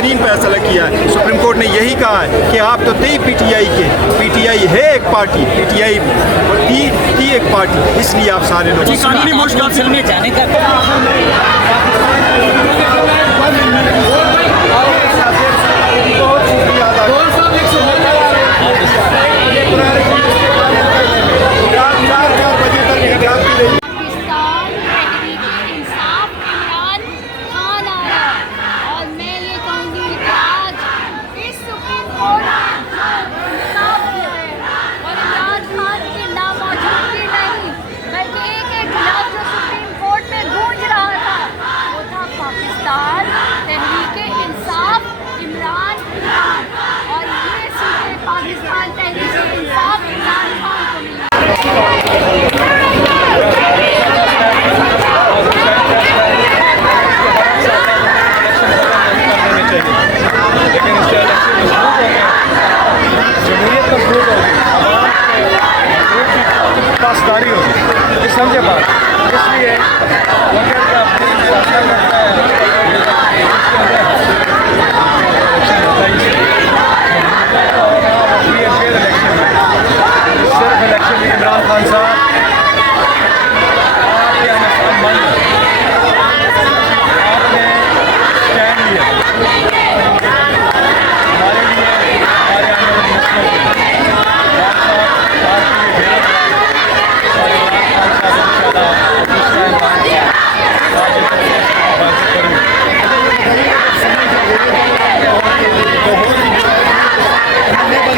बेहतरीन फैसला किया है। सुप्रीम कोर्ट ने यही कहा है कि आप तो थे पीटीआई के, पीटीआई है एक पार्टी, पीटीआई थी एक पार्टी, इसलिए आप सारे लोग कानूनी मुश्किल में जाने का पासदारी होगी, समझे बात। इसलिए सिर्फ इलेक्शन में इमरान खान साहब आपने स्टैंड लिया हमारे लिए, हमारे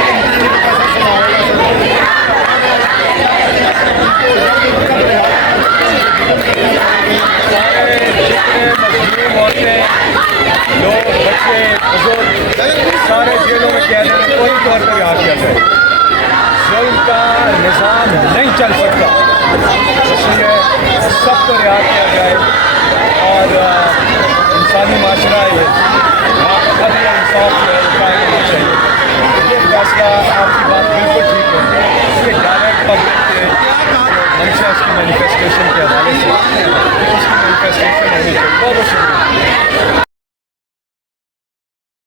आने वाली नस्लों के लोग, बच्चे, बुजुर्ग सारे जेलों में कैद हैं, कोई तौर पर रिहा किया जाए। जुल्म का निज़ाम नहीं चल सकता, इसलिए सबको रिहा किया जाए और इंसानी माशरा ये इंसाफ कायम होना चाहिए। ये फैसला आपकी बात बिल्कुल ठीक है, इसके डायरेक्ट पब्लिक के मंशा इसकी मैनिफेस्टो